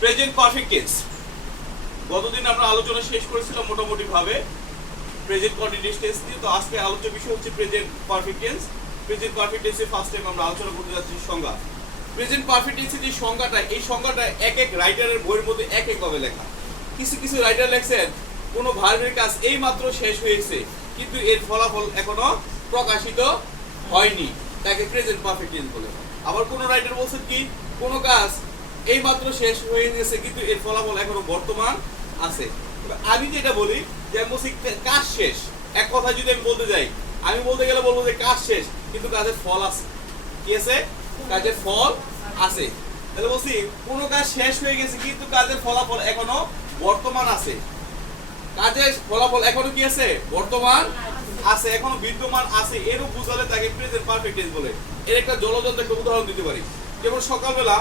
Present perfect tense. গতদিন আমরা আলোচনা শেষ করেছিলাম মোটামুটি ভাবে প্রেজেন্ট কন্টিনিউয়াস টেন্স নিয়ে। তো আজকে আলোচ্য বিষয় হচ্ছে present perfect tense. Present perfect টেন্সের ফার্স্ট টাইম আমরা আলোচনা করতে যাচ্ছি সংজ্ঞা। প্রেজেন্ট পারফেক্ট টেন্সের যে সংজ্ঞাটা, এই সংজ্ঞাটা এক এক রাইটারের বইয়ের মধ্যে এক এক ভাবে লেখা। কিছু কিছু রাইটার লেখছেন কোনো ভার্বের কাজ এই মাত্র শেষ হয়েছে কিন্তু এর ফলাফল এখনো প্রকাশিত হয়নি, তাকে প্রেজেন্ট পারফেক্ট টেন্স বলে। আবার কোন রাইটার বলছেন কি কোনো কাজ এই মাত্র শেষ হয়ে গেছে কিন্তু এর ফলাফল এখনো বর্তমান আছে। আমি যেটা বলি যে আমি বলছি কাজ শেষ, এক কথা যদি আমি বলতে যাই, আমি বলতে গেলে বলবো যে কাজ শেষ কিন্তু কাজের ফল আছে। কি আছে? কাজের ফল আছে। তাহলে বলছি কোনো কাজ শেষ হয়ে গেছে কিন্তু কাজের ফলাফল এখনো বর্তমান আছে। কাজের ফলাফল এখনো কি আছে? বর্তমান আছে, এখনো বিদ্যমান আছে। এরও বুঝালে তাকে প্রেজেন্ট পারফেক্ট টেন্স বলে। এর একটা জলযন্ত্র একটা উদাহরণ দিতে পারি। যেমন সকালবেলা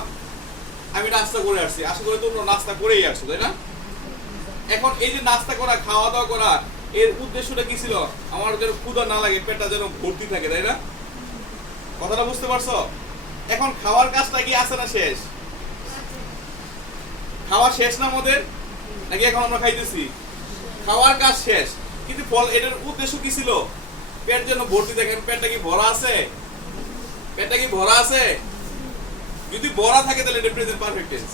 আমি নাস্তা করে আসছি, আশা করি তোমরা নাস্তা করেই আসছো, তাই না? এখন এই যে নাস্তা করা, খাওয়া দাওয়া করা, এর উদ্দেশ্যটা কি ছিল? আমার যেন ক্ষুধা না লাগে, পেটটা যেন ভর্তি থাকে, তাই না? কথাটা বুঝতে পারছো? এখন খাওয়ার কাজটা কি আছে না শেষ? খাওয়া শেষ না আমাদের, নাকি এখন আমরা খাইতেছি? খাওয়ার কাজ শেষ কিন্তু ফল, এটার উদ্দেশ্য কি ছিল? পেট যেন ভর্তি থাকে। পেটটা কি ভরা আছে? পেটটা কি ভরা আছে? যদি ভরা থাকে তাহলে এটা প্রেজেন্ট পারফেক্ট টেন্স।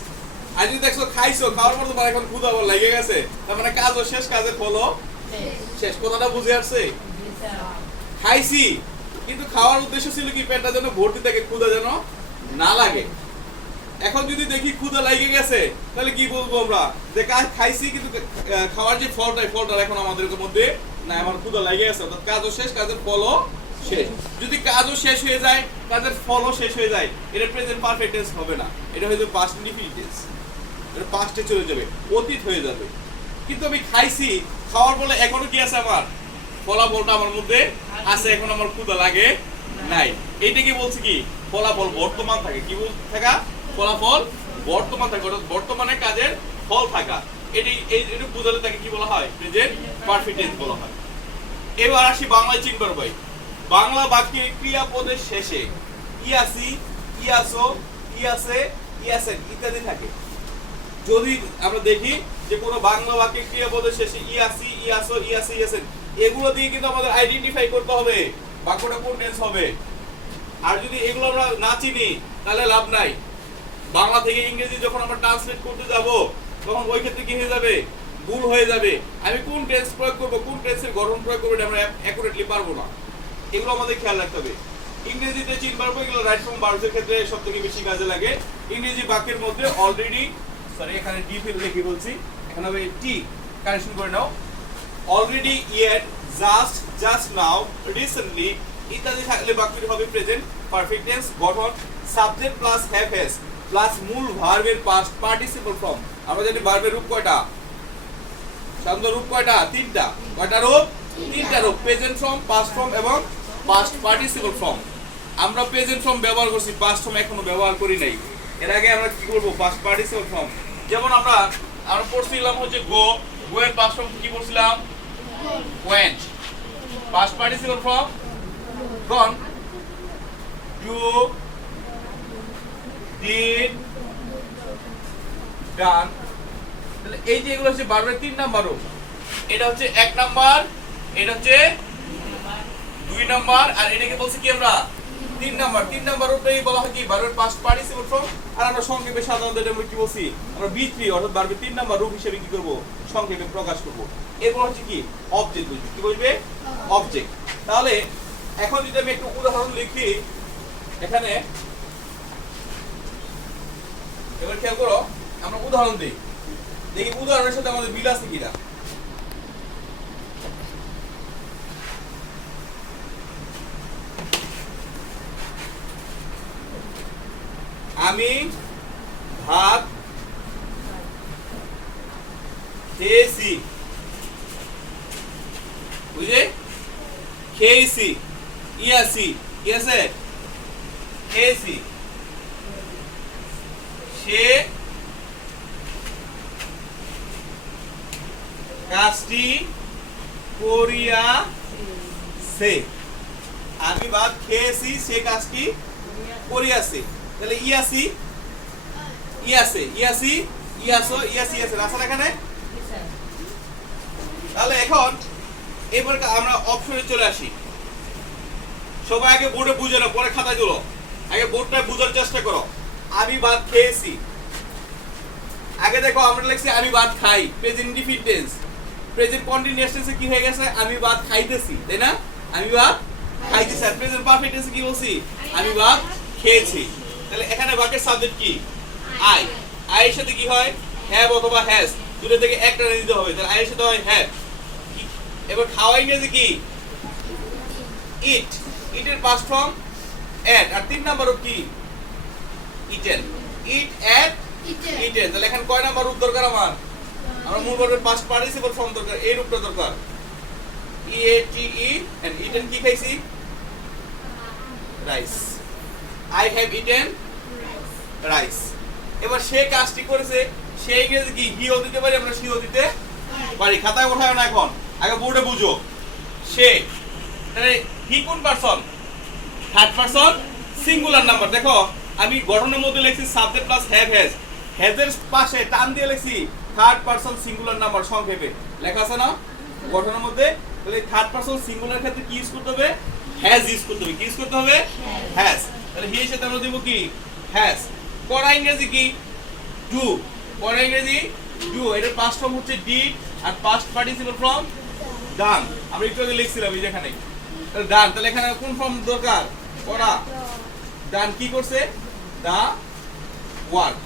আর যদি দেখছো খাইছো, খাওয়ার পর তোমার এখন ক্ষুধা লেগে গেছে, তার মানে কাজও শেষ, কাজের ফলও শেষ। কথাটা বুঝে আসছে? খাইছি কিন্তু খাওয়ার উদ্দেশ্য ছিল কি পেটটা যেন ভর্তি থাকে, ক্ষুধা যেন না লাগে। এখন যদি দেখি ক্ষুধা লেগে গেছে তাহলে কি বলবো আমরা? যে খাইছি কিন্তু খাওয়ার যে ফলটা, ফলটা এখন আমাদের মধ্যে না, আমার ক্ষুধা লেগে গেছে, অর্থাৎ কাজও শেষ, কাজের ফলও শেষ। যদি কাজও শেষ হয়ে যায়, কাজের ফলও শেষ হয়ে যায়, এটা প্রেজেন্ট পারফেক্ট টেন্স হবে না, এটা হয়ে যাবে পাস্ট ইনডিফিনিট টেন্স। এটা পাস্টে চলে যাবে, অতীত হয়ে যাবে। কিন্তু আমি খাইছি, খাওয়ার ফলে এখনো কি আছে? আমার ফলাফলটা আমার মধ্যে আছে, এখন আমার ক্ষুধা লাগে নাই। এইটাকে বলছে কি ফলাফল বর্তমান থাকে। কি থাকা? ফলাফল বর্তমান থাকে, অর্থাৎ বর্তমানে কাজের ফল থাকা। এটা বুঝালে তাকে কি বলা হয়? প্রেজেন্ট পারফেক্ট টেন্স বলা হয়। এবার আসি বাংলায় চিনবার ভাই। বাংলা বাক্যের ক্রিয়াপদের শেষে ইয়াসি, ইয়াসো, ইয়াসে, ইয়াসেন ইত্যাদি থাকে। যদি আমরা দেখি যে কোনো বাংলা বাক্যের ক্রিয়াপদের শেষে ইয়াসি, ইয়াসো, ইয়াসে, ইয়াসেন, এগুলো দিয়ে কিন্তু আমাদের আইডেন্টিফাই করতে হবে বাক্যটা কোন টেন্স হবে। আর যদি এগুলো আমরা না চিনি তাহলে লাভ নাই। বাংলা থেকে ইংরেজি যখন আমরা ট্রান্সলেট করতে যাব তখন ওই ক্ষেত্রে কি হয়ে যাবে? ভুল হয়ে যাবে। আমি কোন টেন্স প্রয়োগ করব, কোন টেন্সের গঠন প্রয়োগ করব, এটা আমরা অ্যাকুরেটলি পারবো না। এগুলো আমাদের খেয়াল রাখতে হবে। ইংরেজিতে চিনবার পর এগুলো রাইট ফ্রম ভার্বসের ক্ষেত্রে সবথেকে বেশি কাজে লাগে। ইংরেজি বাক্যের মধ্যে অলরেডি, সরি এখানে ডি ফিল লিখে বলছি, এখানে হবে টি, কারেকশন করে নাও। Already, yet, just, just now, recently ইত্যাদি থাকলে বাক্যটি হবে প্রেজেন্ট পারফেক্ট টেন্স। গঠন subject plus have has plus মূল ভার্বের পাস্ট পার্টিসিপল ফর্ম। আমরা জানি ভার্বের রূপ কয়টা? সাধারণত রূপ কয়টা? তিনটা। কয়টা রূপ? তিনটা রূপ, প্রেজেন্ট ফর্ম, পাস্ট ফর্ম এবং পাস্ট পার্টিসিপল ফর্ম। আমরা প্রেজেন্ট ফর্ম ব্যবহার করছি, পাস্ট ফর্ম এখনো ব্যবহার করি নাই। এর আগে আমরা কি করব? Past participle form. যেমন আমরা পড়ছিলাম হচ্ছে গো, গো এর পাস্ট ফর্ম কি পড়ছিলাম? Went. Past participle form gone, you, did, done. তাহলে এই যে এগুলো হচ্ছে ভার্বের 3 নাম্বার রূপ। এটা হচ্ছে 1 নাম্বার, এটা হচ্ছে 2 নাম্বার, আর এটাকে বলছি কি আমরা? 3 নাম্বার। 3 নাম্বার রূপটাই বলা হয় কি ভার্বের পাস্ট পার্টিসিপল ফর্ম। আর আমরা সংক্ষেপে সাধারণত এটা আমরা কি বলছি? আমরা বি3 অর্থাৎ ভার্বের 3 নাম্বার রূপ হিসেবে কি করব? সংক্ষেপে প্রকাশ করব। এরপর হচ্ছে কি অবজেক্ট বুঝবে। কি বুঝবে? অবজেক্ট। তাহলে এখন যদি আমি একটু উদাহরণ লিখি এখানে, এবার খেয়াল করো, আমরা উদাহরণ দিই, দেখি উদাহরণের সাথে আমাদের মিল আছে কিনা। আমি ভাত খেয়েছি, বুঝলে? খেয়েছি, ইয়াসি, কি আছে? খেয়েছি। সে কাজটি করিয়াছে। আমি ভাত খেয়েছি, সে কাজটি করিয়াছে। তাহলে ইয়াসি, ইয়াসে, ইয়াসি ইয়াসো ইয়াস ইয়াস রাসা এখানে। তাহলে এখন এবার আমরা অপশনে চলে আসি। সবাই আগে বোর্ডে বুঝে নাও, পরে খাতায় তুলো। আগে বোর্ডটা বোঝার চেষ্টা করো। আমি ভাত খেয়েছি। আগে দেখো আমরা লিখছি আমি ভাত খাই, present indefinite tense. Present continuous টেন্সে কি হয়ে গেছে? আমি ভাত খাইতেছি, তাই না? আমি ভাত খাইতেছি। আর প্রেজেন্ট পারফেক্ট টেন্সে কি বলছি? আমি ভাত খেয়েছি। তাহলে এখানে বাক্যের সাবজেক্ট কি? আই। আই এর সাথে কি হয়? হ্যাভ অথবা হ্যাজ, দুটো থেকে একটা নিতে হবে। তাহলে আই এর সাথে হয় হ্যাভ। এবার খাওয়া ইংরেজি কি? ইট। ইটের পাস্ট ফর্ম এট। আর 3 নাম্বারও কি? ইটেন। ইট এট ইটেন। তাহলে এখন কয় নাম্বার রূপ দরকার আমার? আমরা মূল ভার্বের পাস্ট পার্টিসিপল ফর্ম দরকার, এই রূপটা দরকার। ই এ টি ই এন্ড ইটেন কি খাইছি? Rice. I have eaten rice. এবার সে কাজটি করেছে, সে ইংরেজি কি? হিও দিতে পারি, আমরা সিও দিতে পারি। খাতায় ওঠায় না এখন, আগে বোর্ডে বুঝো। সে, তাহলে হি কোন person? Third person singular number. দেখো আমি গঠনের মধ্যে লিখছি সাবজেক্ট প্লাস হ্যাভ হ্যাজ। হ্যাজের পাশে টান দিয়ে লিখছি থার্ড পারসন সিঙ্গুলার নাম্বার, সংক্ষেপে লেখা আছে না গঠনের মধ্যে। তাহলে থার্ড পারসন সিঙ্গুলার ক্ষেত্রে কি ইউজ করতে হবে? হ্যাজ ইউজ করতে হবে। কি ইউজ করতে হবে? হ্যাজ। তাহলে হি এর সাথে আমরা দেব কি? হ্যাজ। করা ইংরেজি কি? ডু। করা ইংরেজি ডু। এটার পাস্ট ফর্ম হচ্ছে ডিড আর পাস্ট পার্টিসিপল ফর্ম ডান। আমরা একটু আগে লিখছিলাম এই যেখানে ডান। তাহলে এখানে কোন ফর্ম দরকার? করা। ডান কি করছে? The work.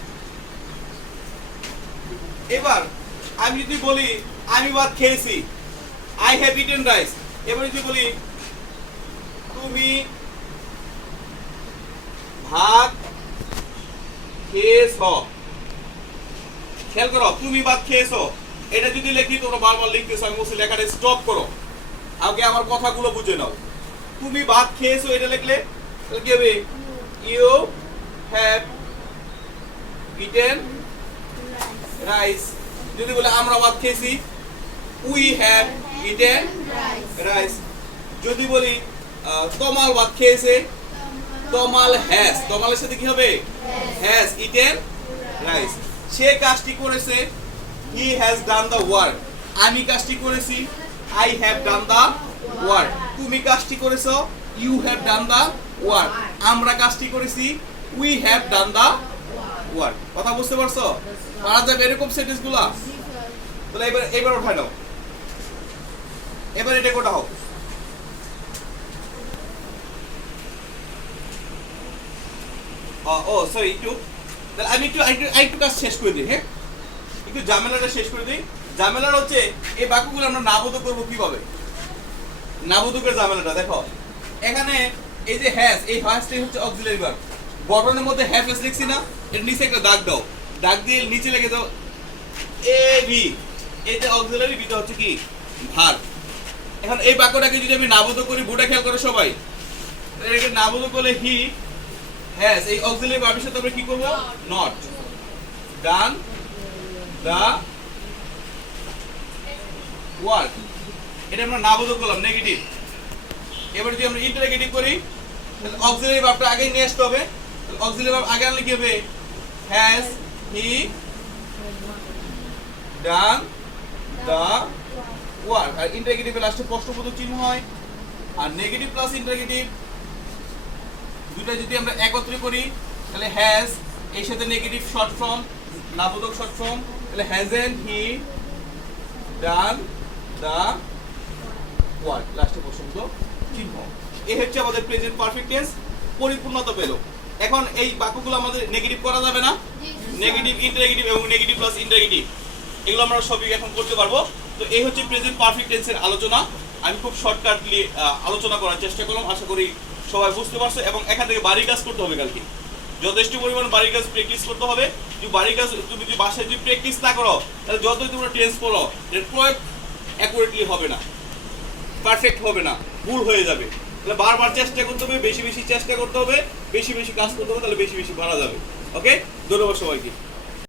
এবার আমি যদি বলি আমি ভাত খেয়েছি, আই হ্যাভ ইটেন রাইস। এবার যদি বলি তুমি ভাত খেয়েছো, খেয়াল করো তুমি ভাত খেয়েছো। এটা যদি লিখি তোমরা বারবার লিখতেছো, আমি বলছি লেখাটা স্টপ করো, আগে আমার কথাগুলো বুঝে নাও। তুমি ভাত খেয়েছো এটা লিখলে তাহলে কি হবে? You have eaten rice. যদি বলে আমরা ভাত খেয়েছি, উই হ্যাভ ইটেন রাইস। যদি বলি তমাল ভাত খেয়েছে, তমাল হ্যাজ। তমালের সাথে কি হবে? Has eaten rice. সে কাজটি করেছে, he has done the work. আমি কাজটি করেছি, I have done the work. তুমি কাজটি করেছো, you have done the work. আমরা কাজটি করেছি, we have done the work. কথা বুঝতে পারছো? পারা যাবে এরকম সেন্টেন্সগুলো? তাহলে এবার ওঠায় নাও। এবার এটা কোটা হোক। ও সরি, তাহলে আমি একটু কাজ শেষ করে দিই। হ্যাঁ, একটু ঝামেলাটা শেষ করে দিই। ঝামেলাটা হচ্ছে এই বাক্যগুলো আমরা নাবোধক করবো কিভাবে? নাবোধকের ঝামেলাটা দেখো, এখানে এই যে হ্যাজ, এই হ্যাজটাই হচ্ছে অক্সিলারি ভার্ব। গঠনের মধ্যে হ্যাভ হ্যাজ লিখছি না, এর নিচে একটা দাগ দাও, দাগ দিয়ে নিচে লিখে দাও এ বি। এই যে অক্সিলারি, বিটা হচ্ছে কি? ভার্ব। এখন এই বাক্যটাকে যদি আমি নাবোধক করি, বোর্ডে খেয়াল করে সবাই, এটাকে নাবোধক করলে হি হ্যাজ, এই অক্সিলারি ভার্বের সাথে আমরা কি করব? Not done the work. এটা আমরা নাবোধক করলাম, নেগেটিভ। এবার যদি আমরা ইন্টারোগেটিভ করি, তাহলে অক্সিলারি ভার্বটা আগে নিয়ে আসতে হবে। অক্সিলারি ভার্ব আগে আনলে কি হবে? Has he done the work. আর ইন্টারোগেটিভের লাস্টে প্রশ্নবোধক চিহ্ন হয়। আর নেগেটিভ প্লাস ইন্টারোগেটিভ দুটো যদি আমরা একত্রে করি, তাহলে হ্যাজ এর সাথে নেগেটিভ শর্ট ফর্ম, নাবোধক শর্ট ফর্ম, তাহলে hasn't he done the work, লাস্টে প্রশ্নবোধক চিহ্ন। এই হচ্ছে আমাদের প্রেজেন্ট পারফেক্ট টেন্স পরিপূর্ণতা পেল। এখন এই বাক্যগুলো আমাদের নেগেটিভ করা যাবে না? নেগেটিভ, ইন্টারোগেটিভ এবং নেগেটিভ প্লাস ইন্টারোগেটিভ এগুলো আমরা সবই এখন করতে পারবো। তো এই হচ্ছে প্রেজেন্ট পারফেক্ট টেন্সের আলোচনা। আমি খুব শর্টকাটলি আলোচনা করার চেষ্টা করলাম, আশা করি সবাই বুঝতে পারছো। এবং এখান থেকে বাড়ির কাজ করতে হবে, কালকে যথেষ্ট পরিমাণ বাড়ির কাজ প্র্যাকটিস করতে হবে। যদি বাড়ির কাজ তুমি যদি বাসায় যদি প্র্যাকটিস না করো, তাহলে যতই তোমরা টেন্স পড়ো, এর প্রয়োগ অ্যাকুরেটলি হবে না, পারফেক্ট হবে না, ভুল হয়ে যাবে। তাহলে বারবার চেষ্টা করতে হবে, বেশি বেশি চেষ্টা করতে হবে, বেশি বেশি কাজ করতে হবে, তাহলে বেশি বেশি বাড়া যাবে। ওকে, ধন্যবাদ সবাইকে।